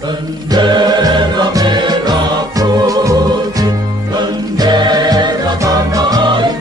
Bendera merah putih, bendera tanah air.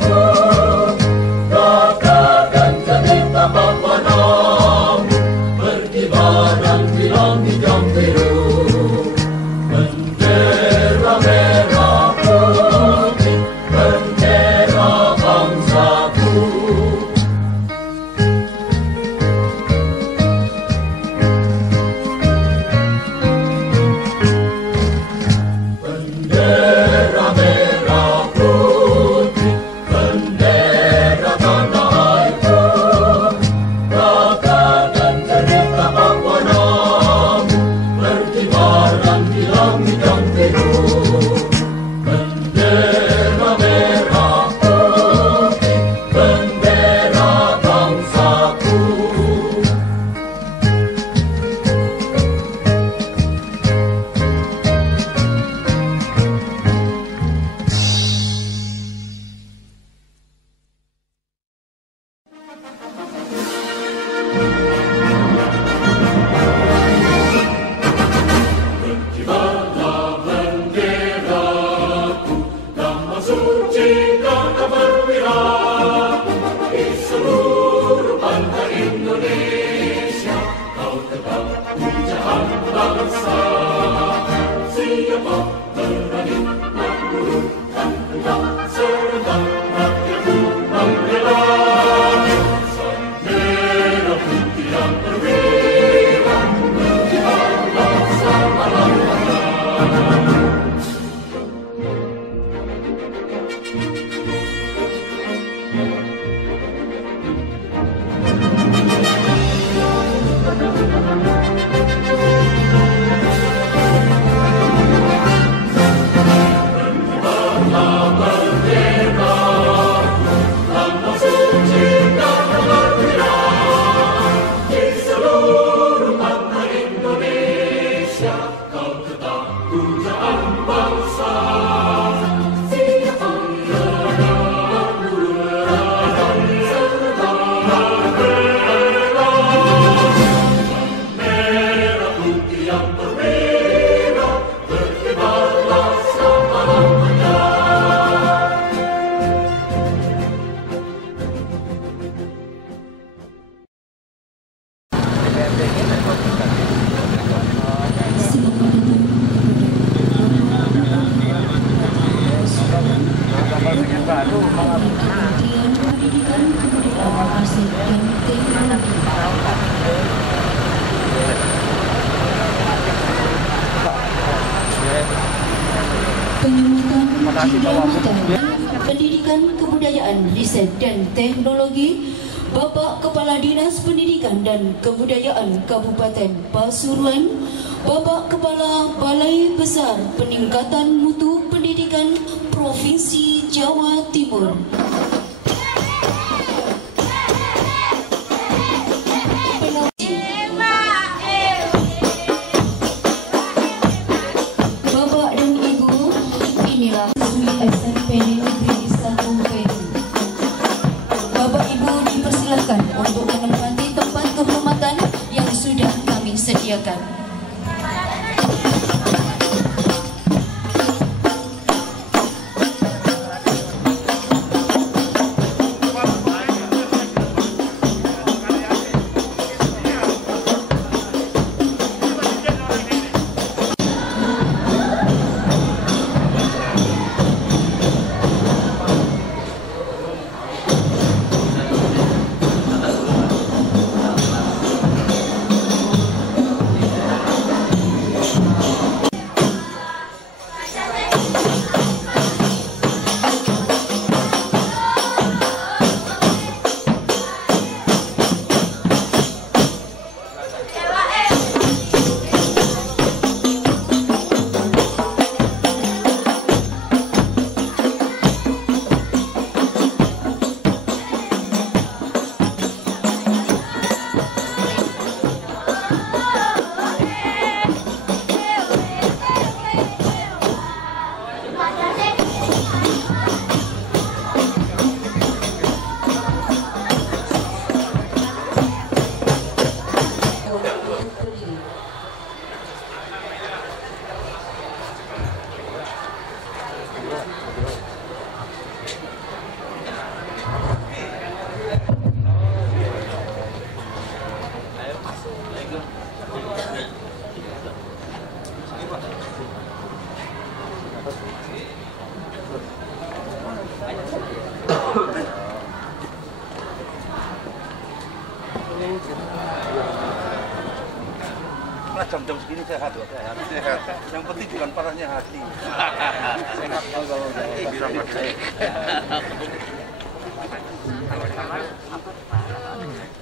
dari Kementerian Pendidikan, Kebudayaan, Riset dan Teknologi. Penyuluhan Kementerian Pendidikan, Kebudayaan, Riset dan Teknologi, Bapak Kepala Dinas Pendidikan dan Kebudayaan Kabupaten Pasuruan, Bapak Kepala Balai Besar Peningkatan Mutu Pendidikan Provinsi Jawa Timur. Bapak dan Ibu, inilah SMP Negeri 1 Pedu. Bapak Ibu dipersilakan untuk menempati tempat kehormatan yang sudah kami sediakan. Jam-jam segini sehat loh, sehat. Yang penting bukan parahnya hati. Sehat kalau bisa percaya.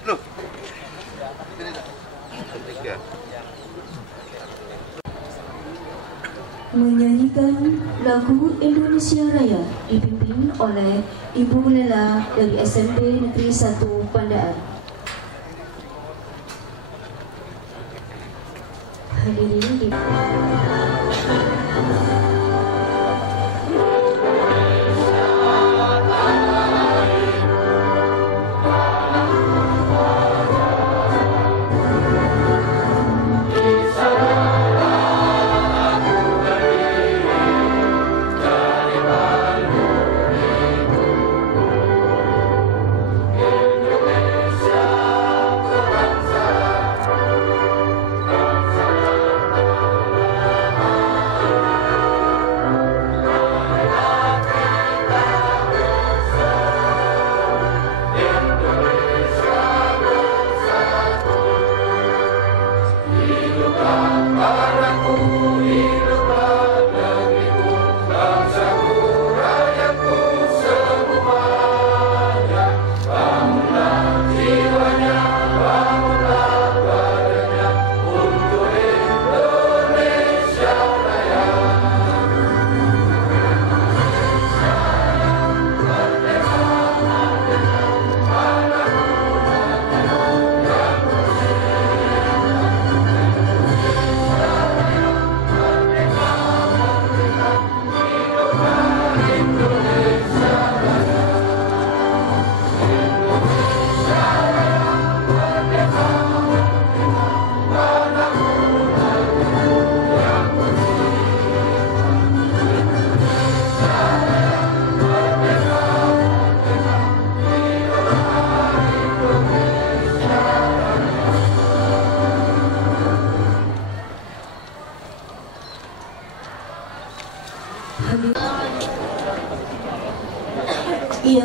Loh. Menyanyikan lagu Indonesia Raya dipimpin oleh Ibu Lela dari SMP Negeri 1 Pandaan. Hadirin di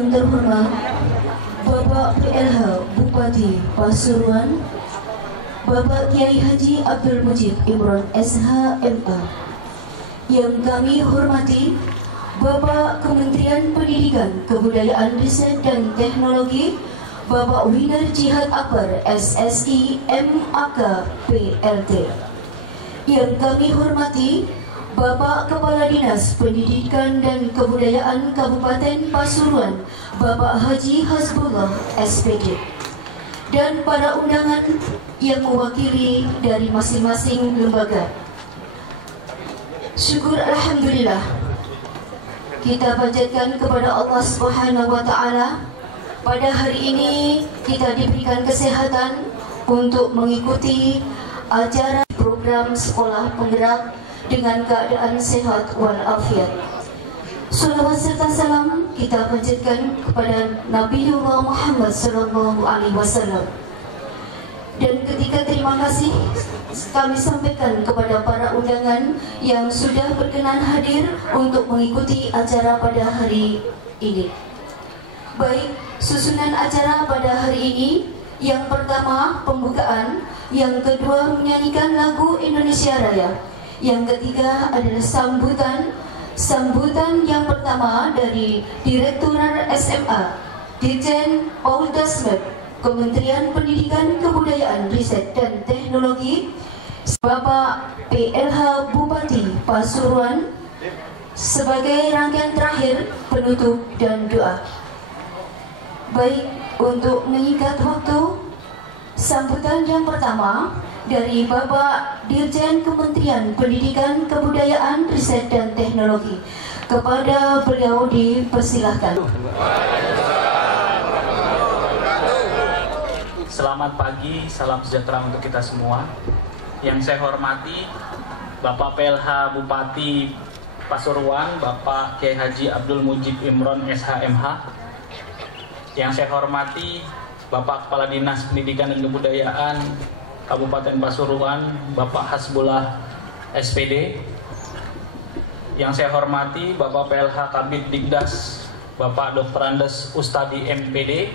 Yang terhormat Bapak PLH Bupati Pasuruan, Bapak Kiai Haji Abdul Mujib Imron SH.MA. Yang kami hormati Bapak Kementerian Pendidikan, Kebudayaan, Riset dan Teknologi, Bapak Winer Jihad Akbar SSI MAK PLT. Yang kami hormati Bapak Kepala Dinas Pendidikan dan Kebudayaan Kabupaten Pasuruan, Bapak Haji Hasbullah SPD, dan para undangan yang mewakili dari masing-masing lembaga. Syukur alhamdulillah kita panjatkan kepada Allah Subhanahu wa taala, pada hari ini kita diberikan kesehatan untuk mengikuti acara program sekolah penggerak dengan keadaan sehat walafiat. Salawat serta salam kita panjatkan kepada Nabiullah Muhammad sallallahu alaihi wasallam. Dan ketika terima kasih kami sampaikan kepada para undangan yang sudah berkenan hadir untuk mengikuti acara pada hari ini. Baik, susunan acara pada hari ini, yang pertama pembukaan, yang kedua menyanyikan lagu Indonesia Raya, yang ketiga adalah sambutan yang pertama dari Direktur SMA Dirjen Paul Dasmet, Kementerian Pendidikan, Kebudayaan, Riset dan Teknologi, Bapak PLH Bupati Pasuruan, sebagai rangkaian terakhir penutup dan doa. Baik, untuk mengikat waktu, sambutan yang pertama dari Bapak Dirjen Kementerian Pendidikan, Kebudayaan, Riset dan Teknologi. Kepada beliau dipersilahkan. Selamat pagi, salam sejahtera untuk kita semua. Yang saya hormati Bapak PLH Bupati Pasuruan, Bapak Kiai Haji Abdul Mujib Imron SH.MH. Yang saya hormati Bapak Kepala Dinas Pendidikan dan Kebudayaan Kabupaten Pasuruan, Bapak Hasbullah SPD. Yang saya hormati Bapak PLH Kabid Dikdas, Bapak Dr. Andes Ustadi MPD.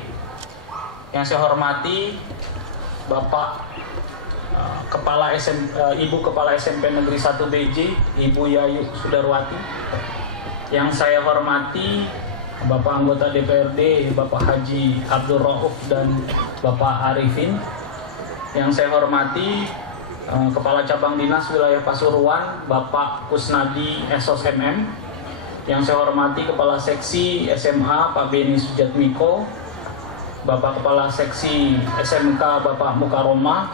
Yang saya hormati Bapak Ibu Kepala SMP Negeri 1 BJ, Ibu Yayu Sudarwati. Yang saya hormati Bapak Anggota DPRD, Bapak Haji Abdul Rauf dan Bapak Arifin. Yang saya hormati Kepala Cabang Dinas Wilayah Pasuruan, Bapak Kusnadi SOSMM. Yang saya hormati Kepala Seksi SMA Pak Beni Sujatmiko, Bapak Kepala Seksi SMK Bapak Mukarohma,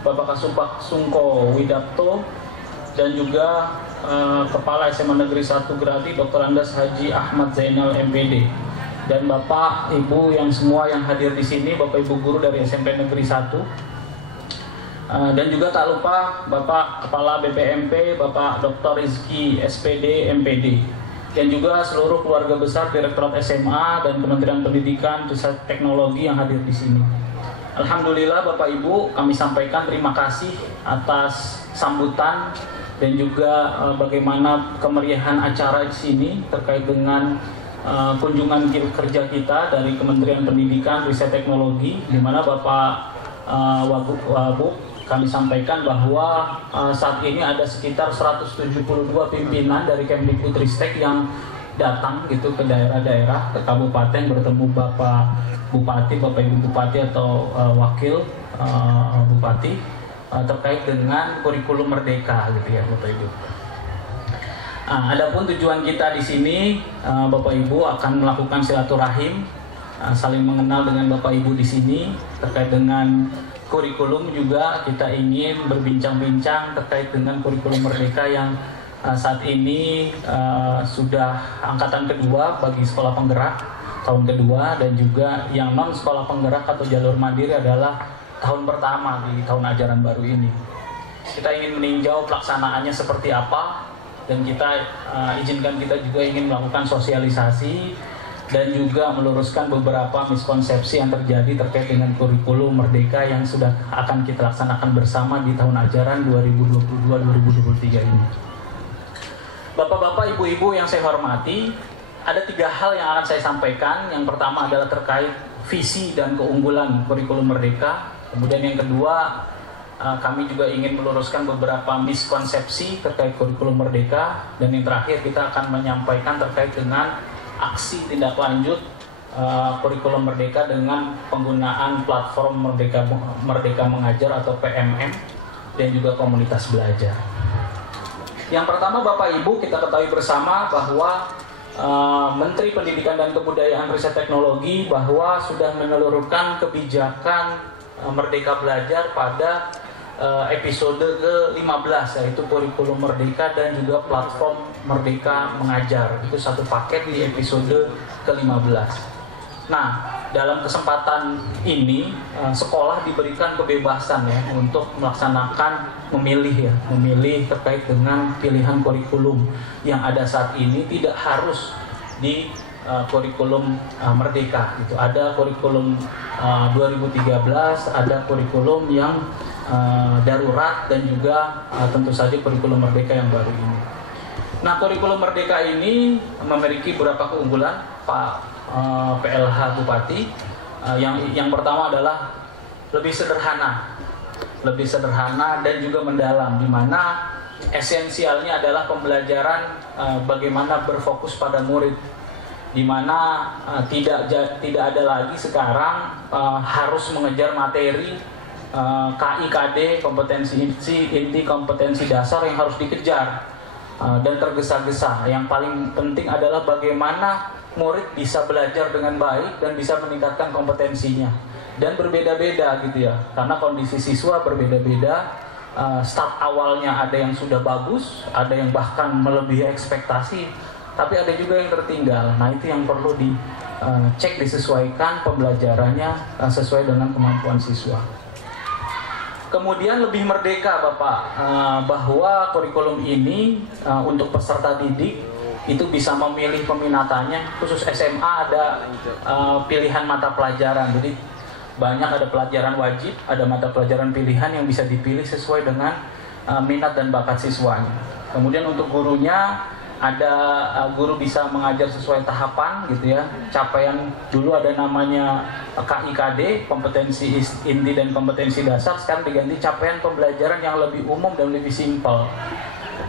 Bapak Kasubag Sungko Widapto, dan juga Kepala SMA Negeri 1 Grati Dr. Andes Haji Ahmad Zainal MPD, dan Bapak Ibu yang semua yang hadir di sini, Bapak Ibu guru dari SMP Negeri 1, dan juga tak lupa Bapak Kepala BPMP Bapak Dr. Rizky SPD MPD, dan juga seluruh keluarga besar Direktorat SMA dan Kementerian Pendidikan Riset Teknologi yang hadir di sini. Alhamdulillah Bapak Ibu, kami sampaikan terima kasih atas sambutan dan juga bagaimana kemeriahan acara di sini terkait dengan kunjungan kerja kita dari Kementerian Pendidikan Riset Teknologi, di mana Bapak Wagub kami sampaikan bahwa saat ini ada sekitar 172 pimpinan dari Kemdikbudristek yang datang gitu ke daerah-daerah, ke kabupaten, bertemu Bapak Bupati, Bapak Ibu Bupati atau wakil Bupati terkait dengan kurikulum Merdeka gitu ya Bapak Ibu. Adapun tujuan kita di sini, Bapak Ibu akan melakukan silaturahim, saling mengenal dengan Bapak Ibu di sini terkait dengan kurikulum. Juga kita ingin berbincang-bincang terkait dengan kurikulum Merdeka yang saat ini sudah angkatan kedua bagi sekolah penggerak tahun kedua, dan juga yang non sekolah penggerak atau jalur mandiri adalah tahun pertama di tahun ajaran baru ini. Kita ingin meninjau pelaksanaannya seperti apa, dan kita izinkan kita juga ingin melakukan sosialisasi dan juga meluruskan beberapa miskonsepsi yang terjadi terkait dengan kurikulum Merdeka yang sudah akan kita laksanakan bersama di tahun ajaran 2022-2023 ini. Bapak-bapak, ibu-ibu yang saya hormati, ada 3 hal yang akan saya sampaikan. Yang pertama adalah terkait visi dan keunggulan kurikulum Merdeka. Kemudian yang kedua, kami juga ingin meluruskan beberapa miskonsepsi terkait kurikulum Merdeka. Dan yang terakhir, kita akan menyampaikan terkait dengan aksi tindak lanjut kurikulum Merdeka dengan penggunaan platform Merdeka Mengajar atau PMM dan juga komunitas belajar. Yang pertama, Bapak Ibu, kita ketahui bersama bahwa Menteri Pendidikan dan Kebudayaan Riset Teknologi bahwa sudah menyeluruhkan kebijakan Merdeka Belajar pada episode ke-15, yaitu kurikulum Merdeka dan juga platform Merdeka Mengajar. Itu satu paket di episode ke-15. Nah, dalam kesempatan ini sekolah diberikan kebebasan ya untuk melaksanakan memilih terkait dengan pilihan kurikulum yang ada saat ini, tidak harus di kurikulum Merdeka. Itu ada kurikulum 2013, ada kurikulum yang darurat dan juga tentu saja kurikulum Merdeka yang baru ini. Nah, kurikulum Merdeka ini memiliki beberapa keunggulan, Pak PLH Bupati. Yang pertama adalah lebih sederhana dan juga mendalam, di mana esensialnya adalah pembelajaran bagaimana berfokus pada murid, di mana tidak ada lagi sekarang harus mengejar materi KIKD, kompetensi inti, kompetensi dasar yang harus dikejar dan tergesa-gesa. Yang paling penting adalah bagaimana murid bisa belajar dengan baik dan bisa meningkatkan kompetensinya. Dan berbeda-beda gitu ya, karena kondisi siswa berbeda-beda. Start awalnya ada yang sudah bagus, ada yang bahkan melebihi ekspektasi, tapi ada juga yang tertinggal. Nah, itu yang perlu dicek, disesuaikan pembelajarannya sesuai dengan kemampuan siswa. Kemudian lebih merdeka, Bapak, bahwa kurikulum ini untuk peserta didik itu bisa memilih peminatannya. Khusus SMA ada pilihan mata pelajaran, jadi banyak ada pelajaran wajib, ada mata pelajaran pilihan yang bisa dipilih sesuai dengan minat dan bakat siswanya. Kemudian untuk gurunya, ada guru bisa mengajar sesuai tahapan gitu ya. Capaian dulu ada namanya KIKD, kompetensi inti dan kompetensi dasar, sekarang diganti capaian pembelajaran yang lebih umum dan lebih simpel.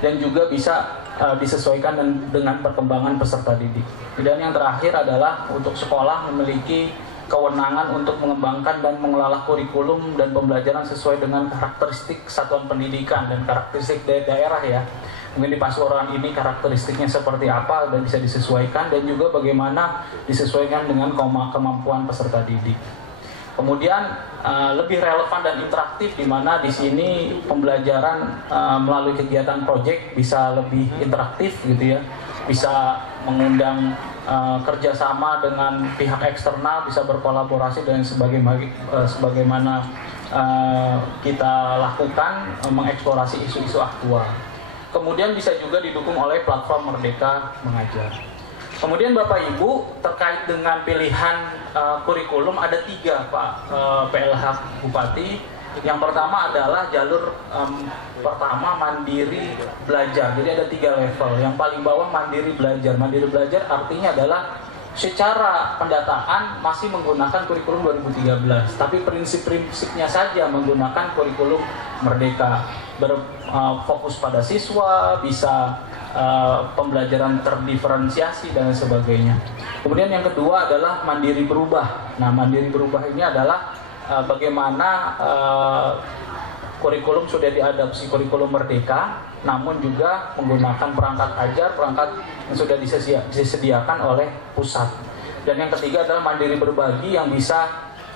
Dan juga bisa disesuaikan dengan perkembangan peserta didik. Dan yang terakhir adalah untuk sekolah memiliki kewenangan untuk mengembangkan dan mengelola kurikulum dan pembelajaran sesuai dengan karakteristik satuan pendidikan dan karakteristik daerah ya. Mungkin di Pasuruan ini karakteristiknya seperti apa dan bisa disesuaikan, dan juga bagaimana disesuaikan dengan kemampuan peserta didik. Kemudian lebih relevan dan interaktif, di mana di sini pembelajaran melalui kegiatan proyek bisa lebih interaktif gitu ya, bisa mengundang kerjasama dengan pihak eksternal, bisa berkolaborasi dan sebagaimana kita lakukan mengeksplorasi isu-isu aktual. Kemudian bisa juga didukung oleh platform Merdeka Mengajar. Kemudian Bapak Ibu, terkait dengan pilihan kurikulum ada 3, Pak PLH Bupati. Yang pertama adalah jalur pertama mandiri belajar. Jadi ada 3 level. Yang paling bawah mandiri belajar. Mandiri belajar artinya adalah secara pendataan masih menggunakan kurikulum 2013, tapi prinsip-prinsipnya saja menggunakan kurikulum Merdeka. Berfokus pada siswa, bisa pembelajaran terdiferensiasi dan sebagainya. Kemudian yang kedua adalah mandiri berubah. Nah, mandiri berubah ini adalah bagaimana kurikulum sudah diadopsi kurikulum Merdeka, namun juga menggunakan perangkat ajar, perangkat yang sudah disediakan oleh pusat. Dan yang ketiga adalah mandiri berbagi, yang bisa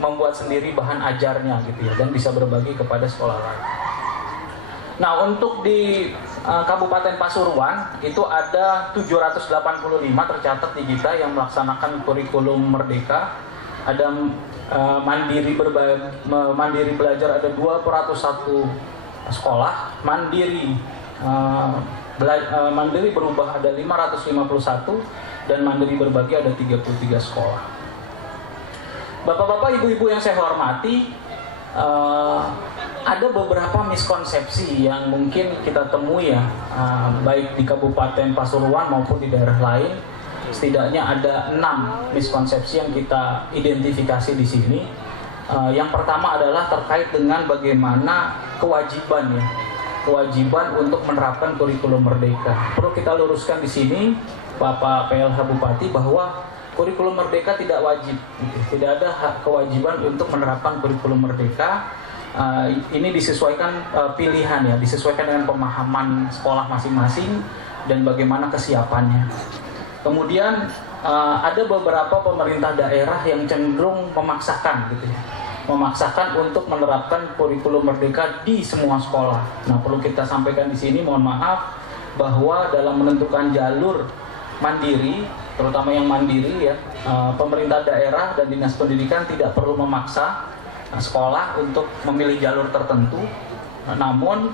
membuat sendiri bahan ajarnya gitu ya, dan bisa berbagi kepada sekolah lain. Nah, untuk di Kabupaten Pasuruan itu ada 785 tercatat di kita yang melaksanakan kurikulum Merdeka. Ada mandiri belajar ada 2/1 sekolah, mandiri berubah ada 551, dan mandiri berbagi ada 33 sekolah. Bapak-bapak, ibu-ibu yang saya hormati, ada beberapa miskonsepsi yang mungkin kita temui ya, baik di Kabupaten Pasuruan maupun di daerah lain, setidaknya ada 6 miskonsepsi yang kita identifikasi di sini. Yang pertama adalah terkait dengan bagaimana kewajiban untuk menerapkan kurikulum merdeka. Perlu kita luruskan di sini, Bapak PLH Bupati, bahwa kurikulum merdeka tidak wajib, tidak ada kewajiban untuk menerapkan kurikulum merdeka. Ini disesuaikan pilihan ya, disesuaikan dengan pemahaman sekolah masing-masing dan bagaimana kesiapannya. Kemudian ada beberapa pemerintah daerah yang cenderung memaksakan gitu ya, memaksakan untuk menerapkan kurikulum merdeka di semua sekolah. Nah, perlu kita sampaikan di sini, mohon maaf, bahwa dalam menentukan jalur mandiri, terutama yang mandiri ya, pemerintah daerah dan dinas pendidikan tidak perlu memaksa sekolah untuk memilih jalur tertentu. Namun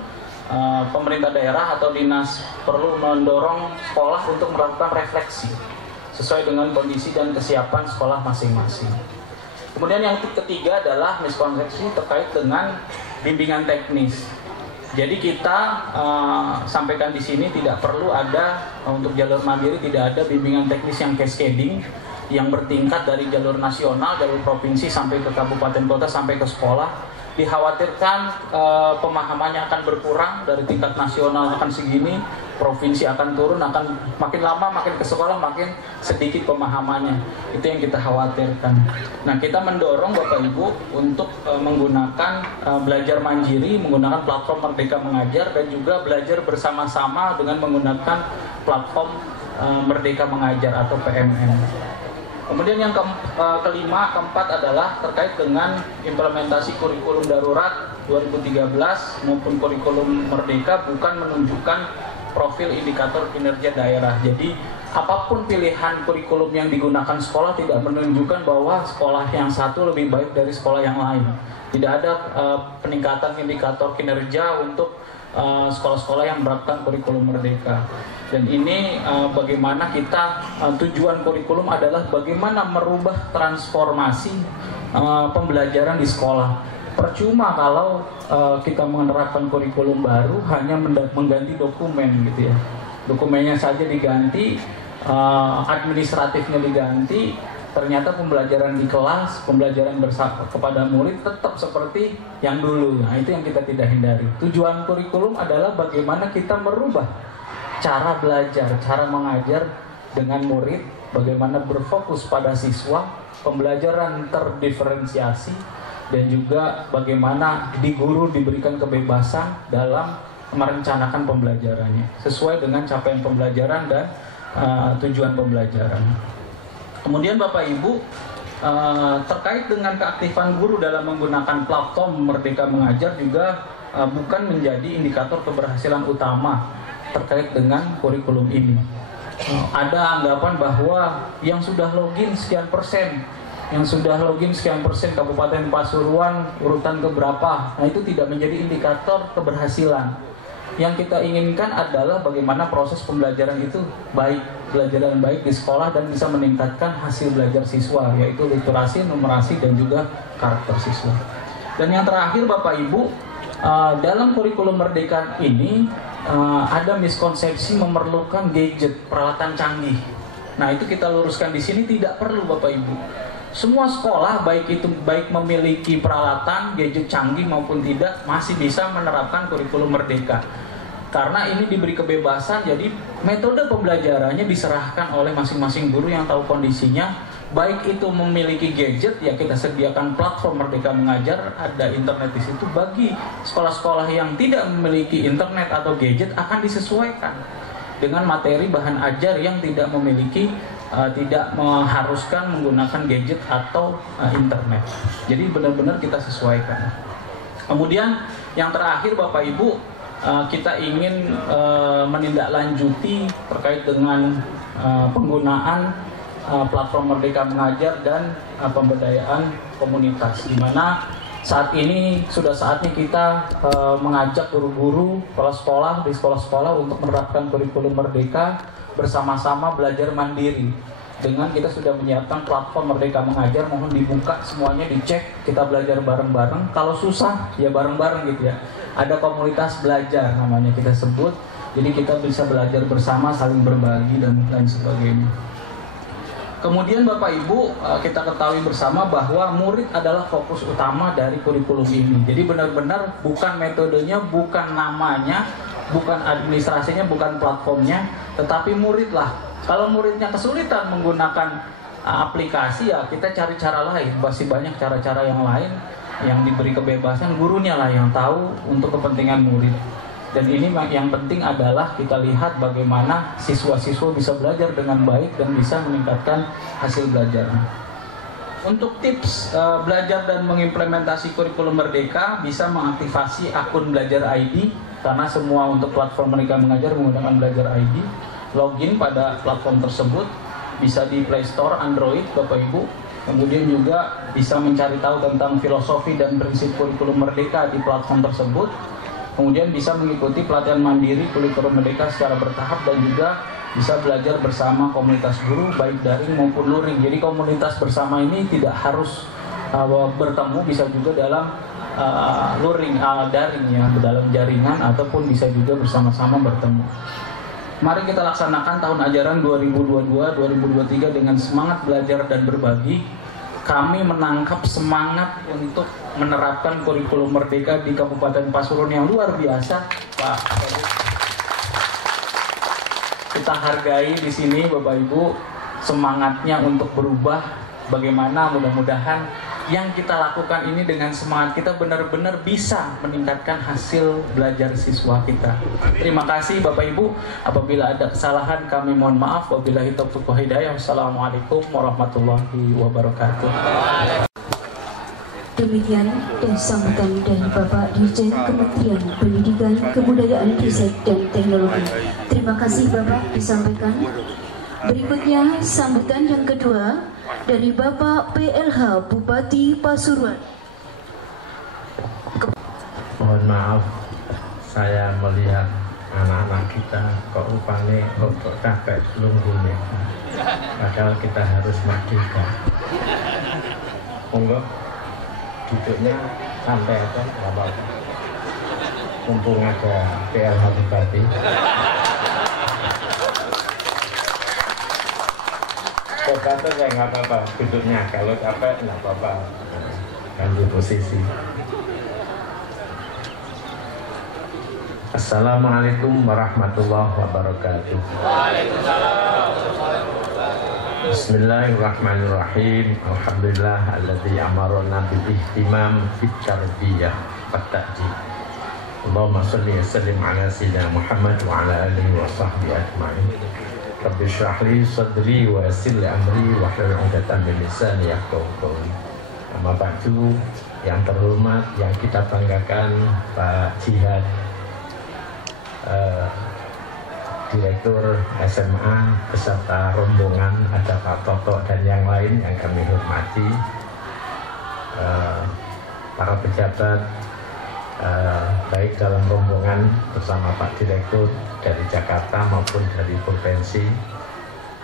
pemerintah daerah atau dinas perlu mendorong sekolah untuk melakukan refleksi sesuai dengan kondisi dan kesiapan sekolah masing-masing. Kemudian yang ketiga adalah miskonsepsi terkait dengan bimbingan teknis. Jadi kita sampaikan di sini tidak perlu ada, untuk jalur mandiri tidak ada bimbingan teknis yang cascading, yang bertingkat dari jalur nasional, jalur provinsi sampai ke kabupaten kota sampai ke sekolah. Dikhawatirkan pemahamannya akan berkurang, dari tingkat nasional akan segini, provinsi akan turun, akan makin lama makin ke sekolah makin sedikit pemahamannya. Itu yang kita khawatirkan. Nah, kita mendorong Bapak Ibu untuk menggunakan belajar mandiri, menggunakan platform Merdeka Mengajar, dan juga belajar bersama-sama dengan menggunakan platform Merdeka Mengajar atau PMM. Kemudian yang keempat adalah terkait dengan implementasi kurikulum darurat 2013 maupun kurikulum merdeka bukan menunjukkan profil indikator kinerja daerah. Jadi apapun pilihan kurikulum yang digunakan sekolah tidak menunjukkan bahwa sekolah yang satu lebih baik dari sekolah yang lain. Tidak ada peningkatan indikator kinerja untuk sekolah-sekolah yang menerapkan kurikulum merdeka. Dan ini bagaimana kita, tujuan kurikulum adalah bagaimana merubah transformasi pembelajaran di sekolah. Percuma kalau kita menerapkan kurikulum baru hanya mengganti dokumen gitu ya. Dokumennya saja diganti, administratifnya diganti, ternyata pembelajaran di kelas, pembelajaran bersama kepada murid tetap seperti yang dulu. Nah, itu yang kita tidak hindari. Tujuan kurikulum adalah bagaimana kita merubah cara belajar, cara mengajar dengan murid, bagaimana berfokus pada siswa, pembelajaran terdiferensiasi, dan juga bagaimana di guru diberikan kebebasan dalam merencanakan pembelajarannya sesuai dengan capaian pembelajaran dan tujuan pembelajaran. Kemudian Bapak Ibu, terkait dengan keaktifan guru dalam menggunakan platform Merdeka Mengajar juga bukan menjadi indikator keberhasilan utama terkait dengan kurikulum ini. Ada anggapan bahwa yang sudah login sekian persen, Kabupaten Pasuruan urutan keberapa, nah itu tidak menjadi indikator keberhasilan. Yang kita inginkan adalah bagaimana proses pembelajaran itu baik, pelajaran baik di sekolah dan bisa meningkatkan hasil belajar siswa, yaitu literasi, numerasi, dan juga karakter siswa. Dan yang terakhir Bapak Ibu, dalam kurikulum merdeka ini ada miskonsepsi memerlukan gadget, peralatan canggih. Nah, itu kita luruskan di sini, tidak perlu Bapak Ibu. Semua sekolah baik memiliki peralatan gadget canggih maupun tidak masih bisa menerapkan kurikulum merdeka. Karena ini diberi kebebasan, jadi metode pembelajarannya diserahkan oleh masing-masing guru yang tahu kondisinya. Baik itu memiliki gadget, ya kita sediakan platform Merdeka Mengajar, ada internet di situ. Bagi sekolah-sekolah yang tidak memiliki internet atau gadget akan disesuaikan dengan materi bahan ajar yang tidak memiliki, tidak mengharuskan menggunakan gadget atau internet. Jadi benar-benar kita sesuaikan. Kemudian yang terakhir Bapak Ibu, kita ingin menindaklanjuti terkait dengan penggunaan platform Merdeka Mengajar dan pemberdayaan komunitas, di mana saat ini sudah saatnya kita mengajak guru-guru, kepala sekolah di sekolah-sekolah untuk menerapkan kurikulum merdeka bersama-sama belajar mandiri. Dengan kita sudah menyiapkan platform Merdeka Mengajar, mohon dibuka semuanya, dicek, kita belajar bareng-bareng. Kalau susah ya bareng-bareng gitu ya. Ada komunitas belajar namanya kita sebut. Jadi kita bisa belajar bersama, saling berbagi dan lain sebagainya. Kemudian Bapak Ibu, kita ketahui bersama bahwa murid adalah fokus utama dari kurikulum ini. Jadi benar-benar bukan metodenya, bukan namanya, bukan administrasinya, bukan platformnya, tetapi muridlah. Kalau muridnya kesulitan menggunakan aplikasi, ya kita cari cara lain. Masih banyak cara-cara yang lain yang diberi kebebasan, gurunya lah yang tahu untuk kepentingan murid. Dan ini yang penting adalah kita lihat bagaimana siswa-siswa bisa belajar dengan baik dan bisa meningkatkan hasil belajarnya. Untuk tips belajar dan mengimplementasi kurikulum Merdeka, bisa mengaktifasi akun Belajar ID, karena semua untuk platform mereka mengajar menggunakan Belajar ID. Login pada platform tersebut, bisa di Play Store Android Bapak Ibu. Kemudian juga bisa mencari tahu tentang filosofi dan prinsip kurikulum Merdeka di platform tersebut. Kemudian bisa mengikuti pelatihan mandiri kurikulum Merdeka secara bertahap, dan juga bisa belajar bersama komunitas guru baik daring maupun luring. Jadi komunitas bersama ini tidak harus bertemu, bisa juga dalam luring, daring ya, dalam jaringan, ataupun bisa juga bersama-sama bertemu. Mari kita laksanakan tahun ajaran 2022-2023 dengan semangat belajar dan berbagi. Kami menangkap semangat untuk menerapkan kurikulum Merdeka di Kabupaten Pasuruan yang luar biasa, Pak. Kita hargai di sini Bapak Ibu semangatnya untuk berubah. Bagaimana mudah-mudahan yang kita lakukan ini dengan semangat kita benar-benar bisa meningkatkan hasil belajar siswa kita. Terima kasih Bapak Ibu. Apabila ada kesalahan kami mohon maaf. Wabillahi taufiq wal hidayah. Wassalamualaikum warahmatullahi wabarakatuh. Demikian dan sambutan dari Bapak Dirjen Kementerian Pendidikan, Kebudayaan, Riset dan Teknologi. Terima kasih Bapak disampaikan. Berikutnya sambutan yang kedua dari Bapak PLH Bupati Pasuruan. Mohon maaf, saya melihat anak-anak kita kok rupanya untuk capek lunggunya, padahal kita harus merdeka. Monggo duduknya santai aja, nggak apa-apa. Mumpung ada PLH Bupati. Kata saya nggak apa-apa duduknya, kalau capek nggak apa-apa, ganti posisi. Assalamualaikum warahmatullahi wabarakatuh. Bismillahirrahmanirrahim. Alhamdulillah alladzi amarna bil ihtimam fit tarbiyah wat ta'dib. Allahumma shalli wa sallim ala sayyidina Muhammad wa ala alihi wa sahbihi ajma'in. Rabbi shrah li sadri wa yassir li amri wa hlul 'uqdatam min lisani yafqahu qawli. Amma ba'du, yang terhormat, yang kita banggakan Pak Jihad, Direktur SMA beserta rombongan, ada Pak Toto dan yang lain yang kami hormati, para pejabat baik dalam rombongan bersama Pak Direktur dari Jakarta maupun dari provinsi,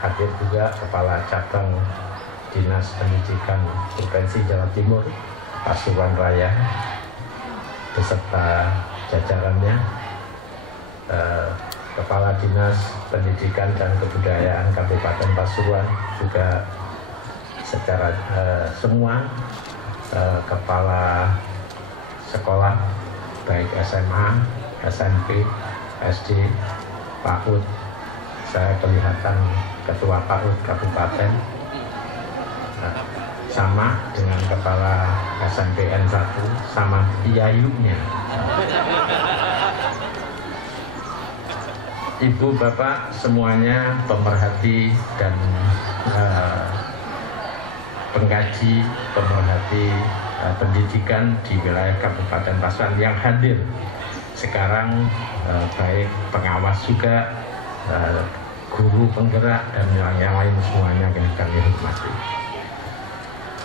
hadir juga Kepala Cabang Dinas Pendidikan Provinsi Jawa Timur Pasuruan Raya beserta jajarannya, Kepala Dinas Pendidikan dan Kebudayaan Kabupaten Pasuruan juga secara semua, kepala sekolah baik SMA, SMP, SD, PAUD. Saya kelihatan Ketua PAUD Kabupaten, sama dengan Kepala SMPN 1, sama IAYU-nya. Ibu Bapak semuanya, pemerhati dan pengkaji, pemerhati pendidikan di wilayah Kabupaten Pasuruan yang hadir sekarang, baik pengawas juga, guru penggerak dan yang lain semuanya yang kami hormati.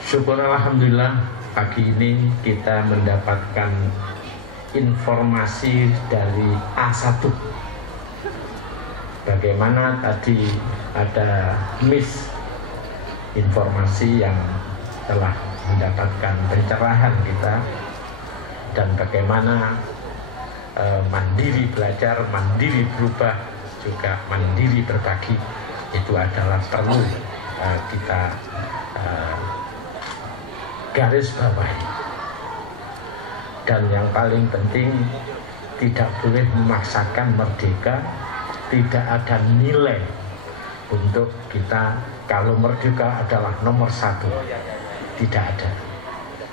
Syukur alhamdulillah pagi ini kita mendapatkan informasi dari A1. Bagaimana tadi ada informasi yang telah mendapatkan pencerahan kita, dan bagaimana mandiri belajar, mandiri berubah, juga mandiri berbagi itu adalah perlu kita garis bawahi. Dan yang paling penting, tidak boleh memaksakan merdeka, tidak ada nilai untuk kita kalau merdeka adalah nomor satu, tidak ada.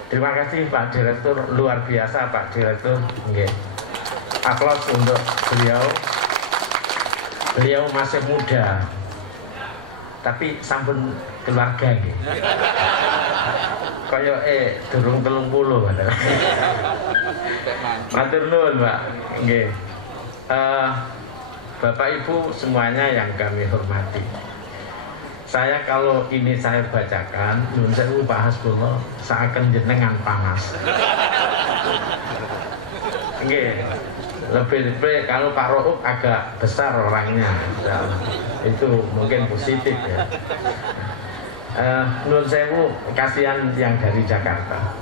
Terima kasih Pak Direktur, luar biasa Pak Direktur. Nggih. Aplaus untuk beliau. Beliau masih muda, tapi sampun keluarga nggih. Kaya durung 30 padahal. Matur nuwun Pak. Nggih. Bapak Ibu semuanya yang kami hormati. Saya kalau ini saya bacakan, nyuwun sewu Pak Hasbullah, seakan jenengan panas. Nggih. Lebih-lebih kalau Pak Ro'ub agak besar orangnya, itu mungkin positif ya. Nyuwun sewu, kasihan yang dari Jakarta.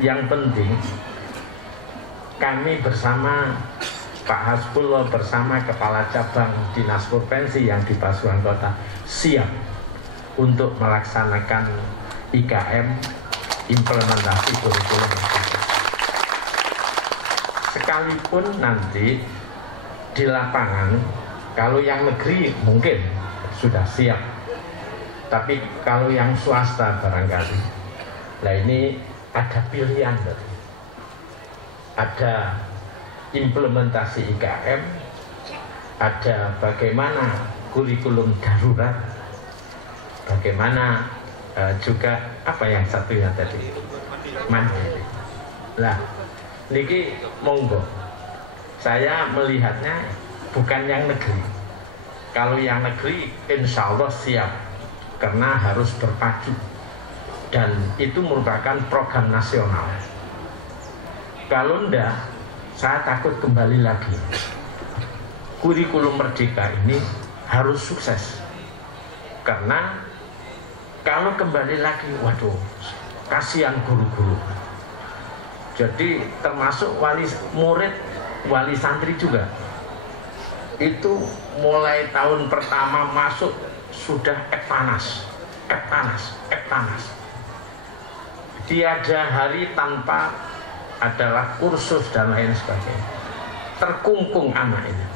Yang penting kami bersama Pak Hasbullah bersama Kepala Cabang Dinas Provinsi yang di Pasuruan Kota siap untuk melaksanakan IKM implementasi kurikulum. Sekalipun nanti di lapangan, kalau yang negeri mungkin sudah siap, tapi kalau yang swasta barangkali, nah ini ada pilihan, ada implementasi IKM, ada bagaimana kurikulum darurat, bagaimana juga apa yang satunya tadi, mandiri. Lah, niki monggo, saya melihatnya bukan yang negeri. Kalau yang negeri insya Allah siap, karena harus berpacu dan itu merupakan program nasional. Kalau enggak, saya takut kembali lagi. Kurikulum Merdeka ini harus sukses, karena kalau kembali lagi, waduh, kasihan guru-guru. Jadi termasuk wali murid, wali santri juga. Itu mulai tahun pertama masuk sudah panas. Tiada hari tanpa adalah kursus dan lain sebagainya. Terkungkung anak ini.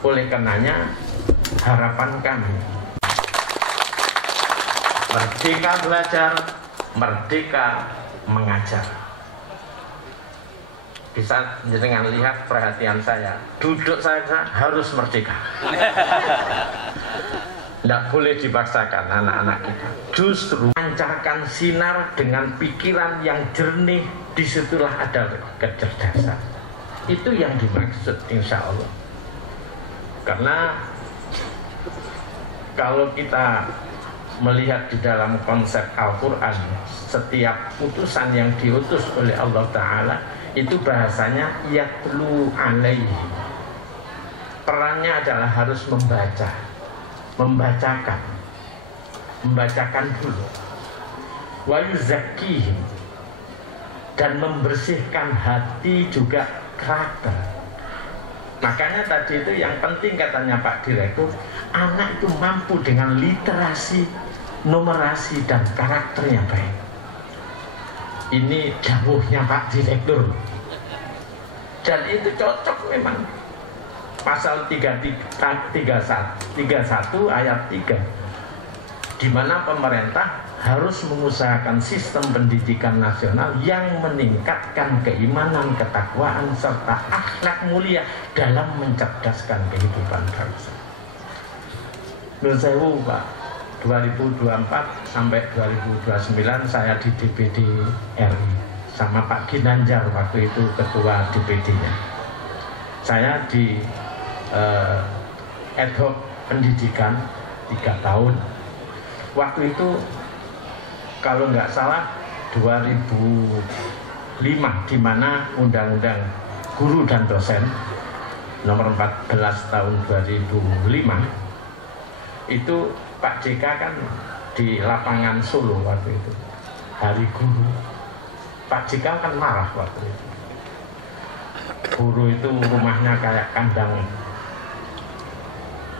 Oleh karenanya harapan kami merdeka belajar, merdeka mengajar. Bisa dengan lihat perhatian saya, duduk saja harus merdeka. Tidak boleh dipaksakan anak-anak kita. Justru pancarkan sinar dengan pikiran yang jernih, disitulah ada kecerdasan. Itu yang dimaksud insya Allah. Karena kalau kita melihat di dalam konsep Al-Quran, setiap utusan yang diutus oleh Allah Ta'ala itu bahasanya yatlu alaihi. Perannya adalah harus membacakan dulu, wa yuzakkihim, dan membersihkan hati juga karakter. Makanya tadi itu yang penting katanya Pak Direktur, anak itu mampu dengan literasi, numerasi dan karakternya baik. Ini dawuhnya Pak Direktur, dan itu cocok memang. Pasal 31 ayat 3, di mana pemerintah harus mengusahakan sistem pendidikan nasional yang meningkatkan keimanan, ketakwaan, serta akhlak mulia dalam mencerdaskan kehidupan bangsa. Nun sewu Pak, 2024 sampai 2029 saya di DPD RI sama Pak Ginanjar waktu itu ketua DPD-nya. Saya di ad hoc pendidikan 3 tahun. Waktu itu kalau nggak salah 2005, di mana Undang-Undang Guru dan Dosen nomor 14 tahun 2005 itu Pak JK kan di lapangan Solo waktu itu, Hari Guru. Pak JK kan marah waktu itu. Guru itu rumahnya kayak kandang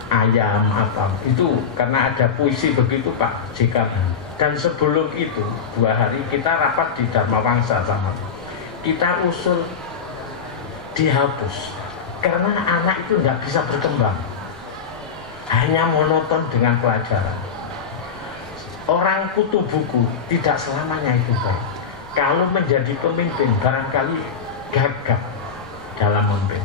ayam apa itu, karena ada puisi begitu Pak JK. Dan sebelum itu 2 hari kita rapat di Dharma Wangsa sama, kita usul dihapus karena anak itu nggak bisa berkembang, hanya monoton dengan pelajaran. Orang kutu buku tidak selamanya itu baik. Kalau menjadi pemimpin barangkali gagap dalam memimpin.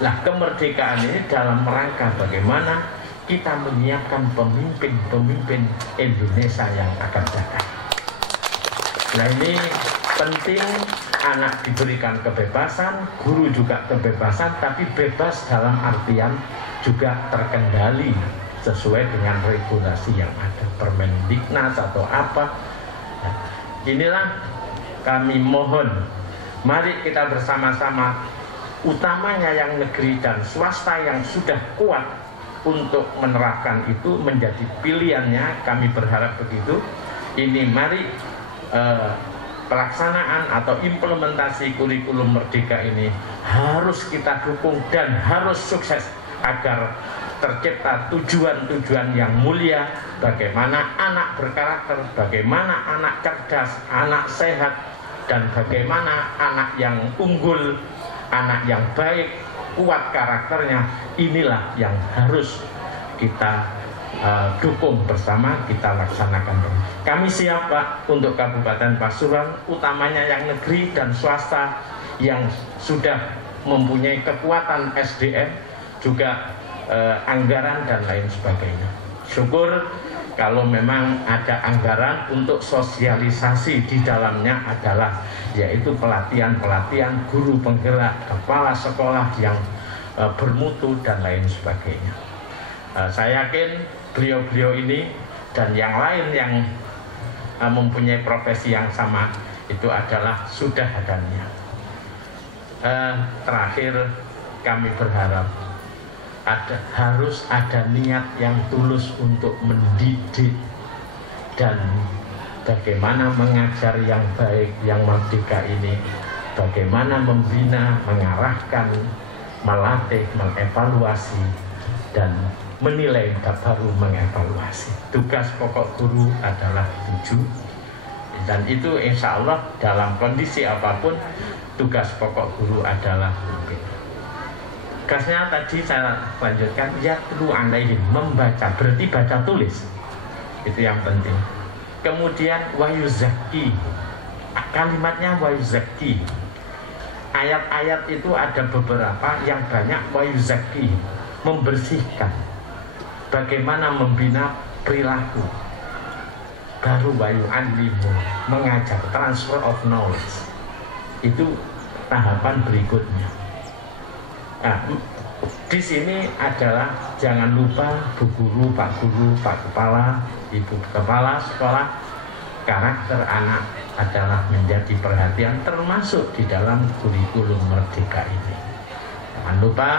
Nah, kemerdekaan ini dalam rangka bagaimana kita menyiapkan pemimpin-pemimpin Indonesia yang akan datang. Nah, ini penting, anak diberikan kebebasan, guru juga kebebasan, tapi bebas dalam artian juga terkendali sesuai dengan regulasi yang ada, Permendiknas atau apa. Nah, inilah kami mohon, mari kita bersama-sama, utamanya yang negeri dan swasta yang sudah kuat untuk menerapkan itu menjadi pilihannya, kami berharap begitu. Ini mari pelaksanaan atau implementasi kurikulum merdeka ini harus kita dukung dan harus sukses agar tercipta tujuan-tujuan yang mulia, bagaimana anak berkarakter, bagaimana anak cerdas, anak sehat, dan bagaimana anak yang unggul, anak yang baik, kuat karakternya. Inilah yang harus kita dukung bersama, kita laksanakan. Kami siap Pak untuk Kabupaten Pasuruan, utamanya yang negeri dan swasta yang sudah mempunyai kekuatan SDM, juga anggaran dan lain sebagainya. Syukur kalau memang ada anggaran untuk sosialisasi, di dalamnya adalah yaitu pelatihan-pelatihan guru penggerak, kepala sekolah yang bermutu dan lain sebagainya. Saya yakin beliau-beliau ini dan yang lain yang mempunyai profesi yang sama itu adalah sudah ada niat. Terakhir kami berharap harus ada niat yang tulus untuk mendidik dan bagaimana mengajar yang baik, yang merdeka ini, bagaimana membina, mengarahkan, melatih, mengevaluasi, dan menilai, baru mengevaluasi. Tugas pokok guru adalah 7, dan itu insya Allah dalam kondisi apapun tugas pokok guru adalah memimpin. Tugasnya tadi saya lanjutkan, yatlu alaihim, membaca, berarti baca tulis, itu yang penting. Kemudian wayuzaki, kalimatnya wayuzaki. Ayat-ayat itu ada beberapa yang banyak wayuzaki, membersihkan. Bagaimana membina perilaku, baru wayu'allimu, mengajar, transfer of knowledge. Itu tahapan berikutnya. Nah, di sini adalah jangan lupa Bu Guru, Pak Guru, Pak Kepala, Ibu Kepala Sekolah, karakter anak adalah menjadi perhatian termasuk di dalam kurikulum merdeka ini. Jangan lupa,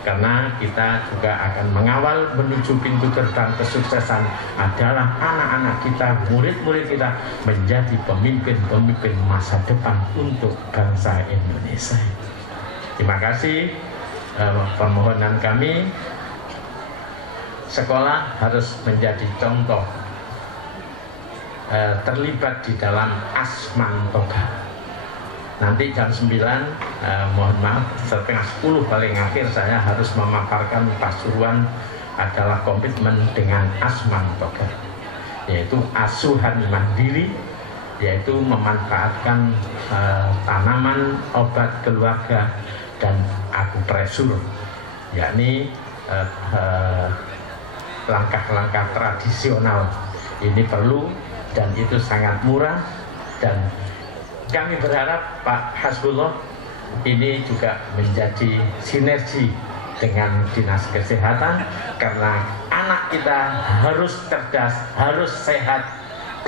karena kita juga akan mengawal menuju pintu gerbang kesuksesan adalah anak-anak kita, murid-murid kita menjadi pemimpin-pemimpin masa depan untuk bangsa Indonesia. Terima kasih. Permohonan kami, sekolah harus menjadi contoh terlibat di dalam Asman Toga. Nanti jam 9, mohon maaf, setengah 10 paling akhir saya harus memaparkan Pasuruan adalah komitmen dengan Asman Toga, yaitu asuhan mandiri, yaitu memanfaatkan tanaman, obat keluarga, dan akupresur, yakni langkah-langkah tradisional. Ini perlu dan itu sangat murah, dan kami berharap Pak Hasbullah ini juga menjadi sinergi dengan Dinas Kesehatan, karena anak kita harus cerdas, harus sehat,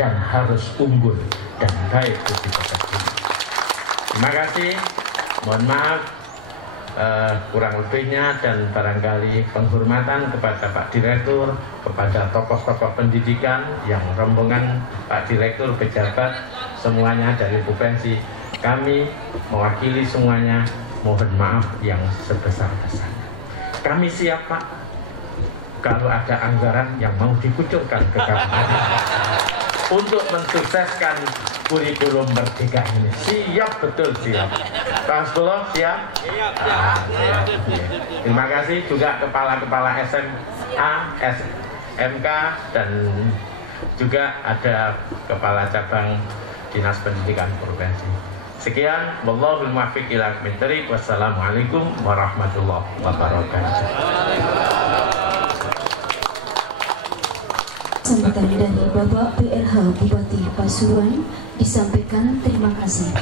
dan harus unggul dan baik budi pekerti. Terima kasih, mohon maaf kurang lebihnya, dan barangkali penghormatan kepada Pak Direktur, kepada tokoh-tokoh pendidikan yang rombongan Pak Direktur, pejabat semuanya dari provinsi, kami mewakili semuanya mohon maaf yang sebesar-besarnya. Kami siap Pak kalau ada anggaran yang mau dikucurkan ke kampung untuk mensukseskan kurikulum merdeka ini. Siap, betul siap. Rasulullah siap? Siap. Terima kasih juga kepala-kepala SMA, SMK, dan juga ada kepala cabang Dinas Pendidikan Provinsi. Sekian, wallahul muwaffiq ila aqwamit thoriq. Wassalamualaikum warahmatullahi wabarakatuh. Sambutan dari Bapak PRH Bupati Pasuruan disampaikan terima kasih.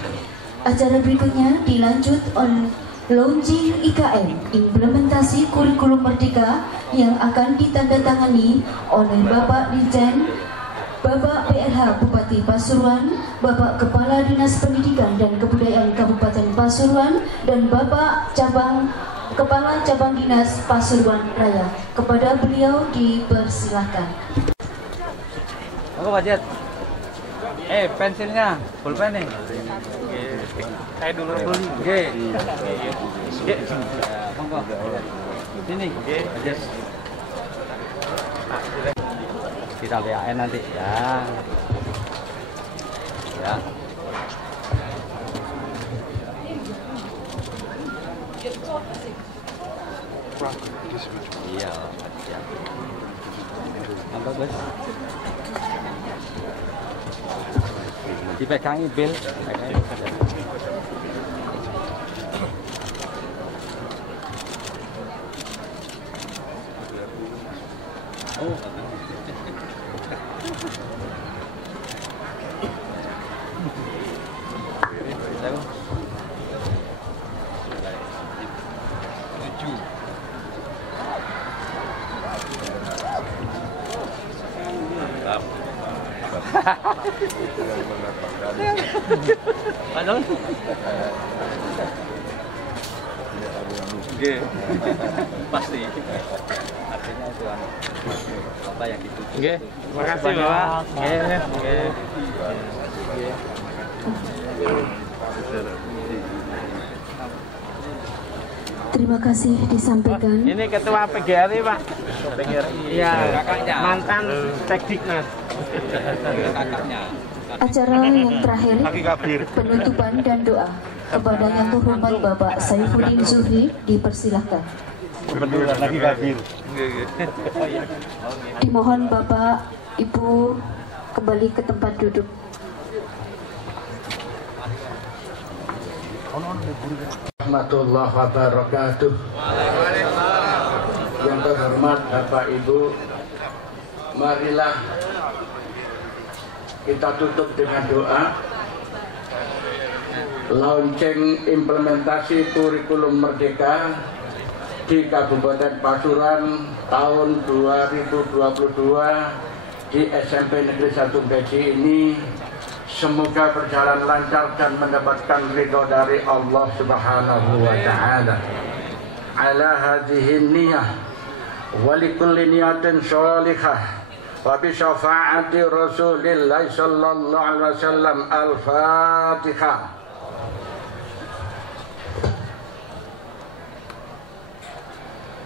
Acara berikutnya dilanjut oleh launching IKM implementasi kurikulum merdeka yang akan ditandatangani oleh Bapak Dirjen, Bapak PRH Bupati Pasuruan, Bapak Kepala Dinas Pendidikan dan Kebudayaan Kabupaten Pasuruan, dan Bapak Kepala Cabang Dinas Pasuruan Raya. Kepada beliau dipersilahkan. Aku budget. Pensilnya, pulpen nih. Saya dulu beli. Oke. Monggo. Sini. Budget. Kita lihat nanti ya. Ya. Iya. Apa bos? Dipegangi bil. Oh. Ano? Oke, pasti. Artinya itu apa yang gitu. Oke, terima kasih Pak. Oke. Terima kasih disampaikan. Ini Ketua PGRI Pak. Iya, mantan Tekdiknas. Acara yang terakhir, penutupan dan doa kepada Yang Terhormat Bapak Saifuddin Zuhri dipersilahkan. Lagi kafir. Dimohon Bapak Ibu kembali ke tempat duduk. Warahmatullahi wabarakatuh. Yang terhormat Bapak Ibu, marilah kita tutup dengan doa launching implementasi kurikulum merdeka di Kabupaten Pasuruan tahun 2022 di SMP Negeri 1 Beji ini. Semoga berjalan lancar dan mendapatkan ridho dari Allah Subhanahu wa Ta'ala. Ala hadhihi niyah wa likulli niyatin sholihah wa bi syafaati Rasulillah sallallahu alaihi wasallam. Al-Fatihah.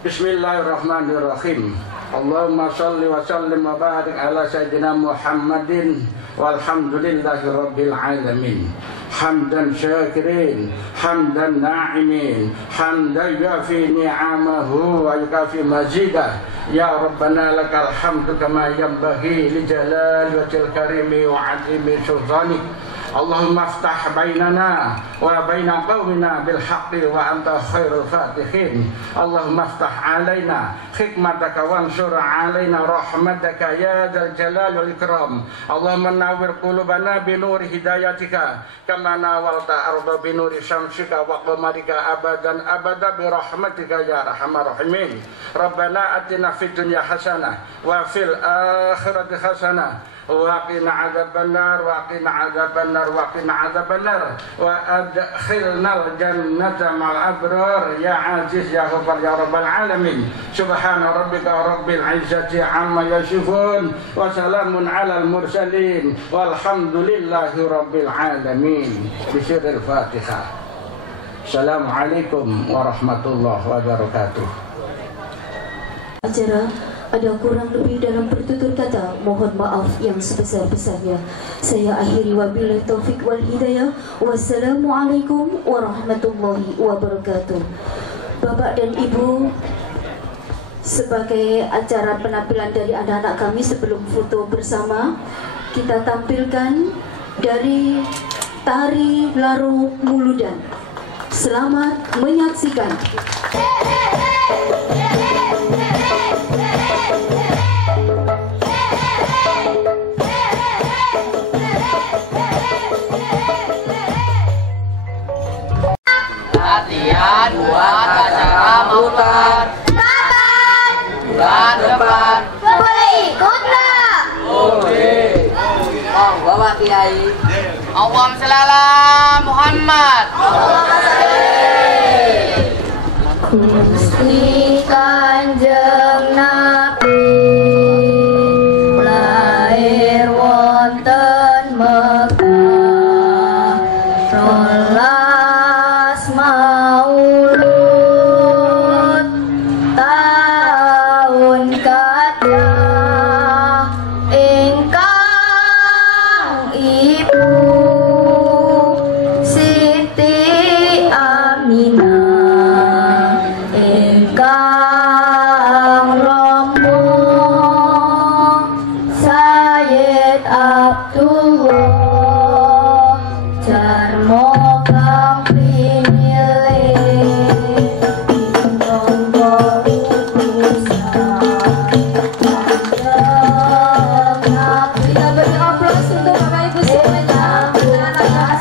Bismillahirrahmanirrahim. Allahumma shalli wa sallim wa barik ala sayyidina Muhammadin walhamdulillahi rabbil alamin. Hamdan syakirin, hamdan na'imin, hamdan yafi ni'amahu wa yukafi mazidah. Ya Rabbana lakal hamdu kama yanbaghi li jalali wajhil karimi wa 'azimi sultanik. Allahumma aftah bainana wa baina qawmina bil haqqi wa anta khairul fatihin. Allahumma aftah alaina hikmataka wansur alaina rahmataka ya dzal jalali wal ikram. Allahumma nawwir qulubana bi nuri hidayatika kama nawalta arda bi nuri syamsika wa qamarika abadan abada bi rahmatika ya arhamar rahimin. Rabbana atina fid dunya hasanah wa fil akhirati hasanah wa qina adzabannar wa qina adzabannar wa qina adzabannar wa adkhilnal jannata ma'al abrar ya aziz ya ghafar ya rabbal alamin. Subhana rabbika rabbil izzati amma yasifun wa salamun alal mursalin walhamdulillahi rabbil alamin. Bisiril Fatihah. Assalamualaikum warahmatullahi wabarakatuh. Acara ada kurang lebih dalam bertutur kata, mohon maaf yang sebesar-besarnya. Saya akhiri wabillahi taufik wal hidayah. Wassalamualaikum warahmatullahi wabarakatuh. Bapak dan Ibu, sebagai acara penampilan dari anak-anak kami sebelum foto bersama, kita tampilkan dari tari Laro Muludan. Selamat menyaksikan. Latihan buat acara mautan. Bulan depan boleh ikutlah. boleh. Oh, Bapak Kiai. Allahumma shalli ala Muhammad. Gusti Kanjeng Nabi lahir wonten Mekah, rolas maulud tahun kadah ingkang ibu Siti Aminah ingkang Romo Sayyid Abdullah Jarmo kang pinilih monggo utusan kita beri aplaus untuk Bapak Ibu semuanya. Anak-anak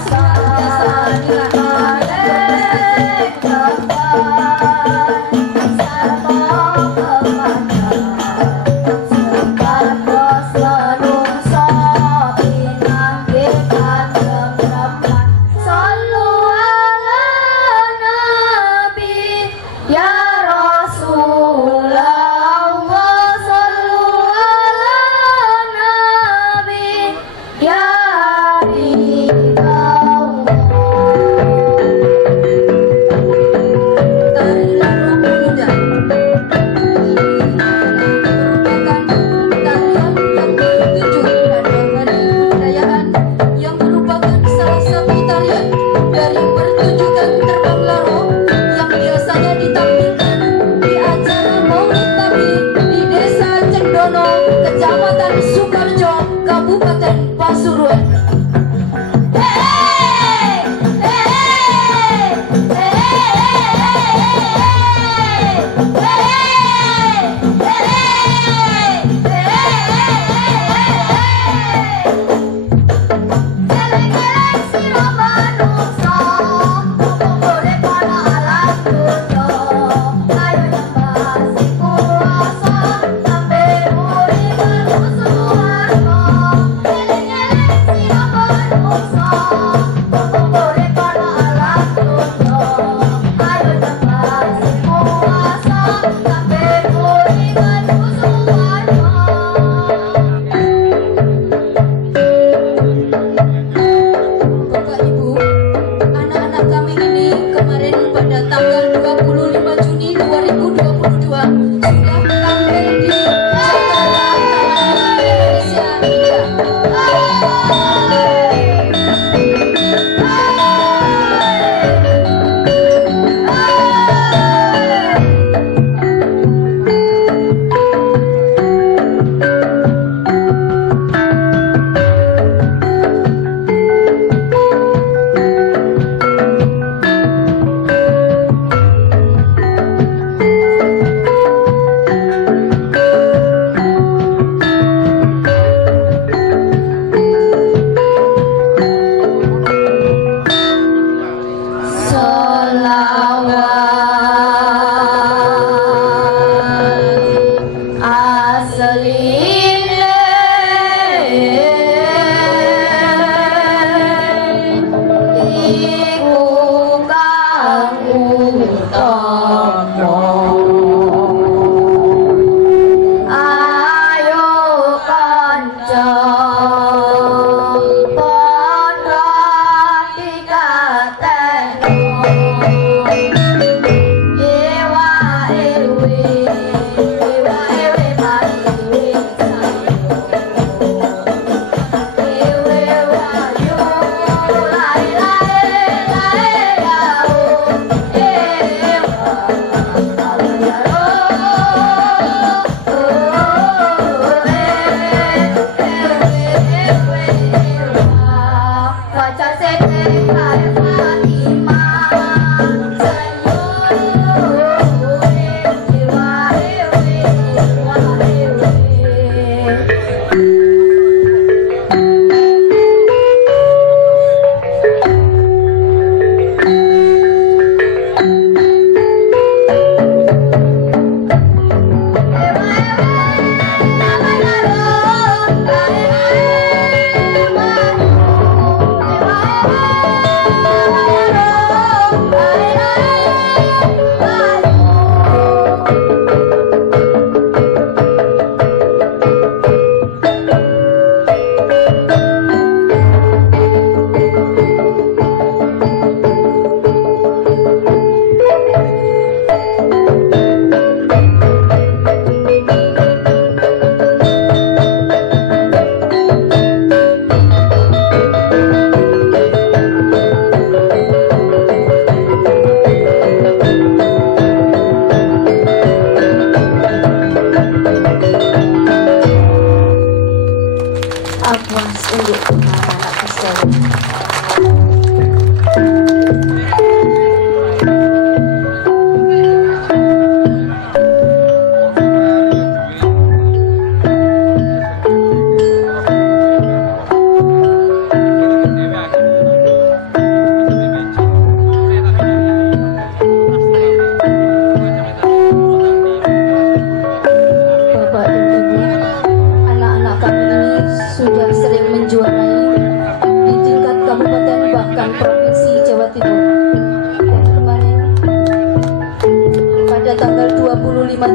biasa dengan Kecamatan Sukarjo, Kabupaten Pasuruan.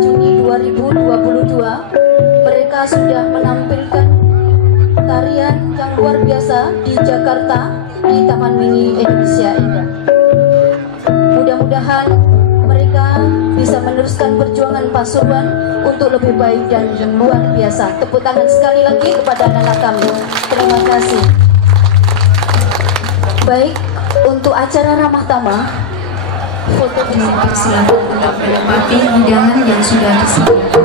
Juni 2022 mereka sudah menampilkan tarian yang luar biasa di Jakarta di Taman Mini Indonesia Indah. Mudah-mudahan mereka bisa meneruskan perjuangan Pasuruan untuk lebih baik dan luar biasa. Tepuk tangan sekali lagi kepada anak-anak kami. Terima kasih. Baik, untuk acara ramah tamah, foto dipersilakan untuk menempati hidangan yang sudah disediakan.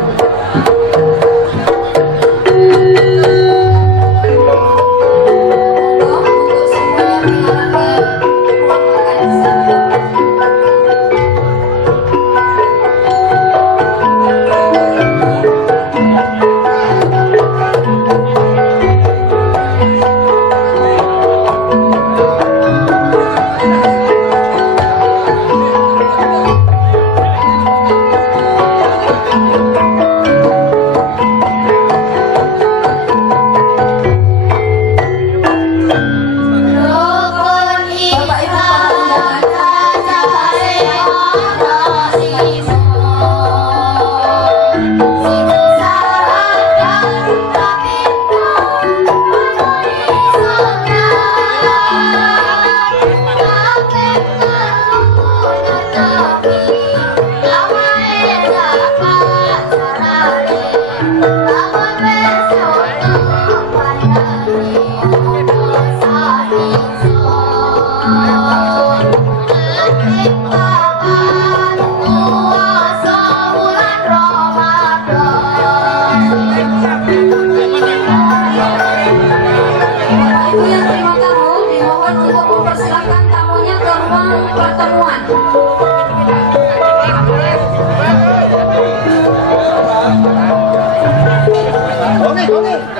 Oke.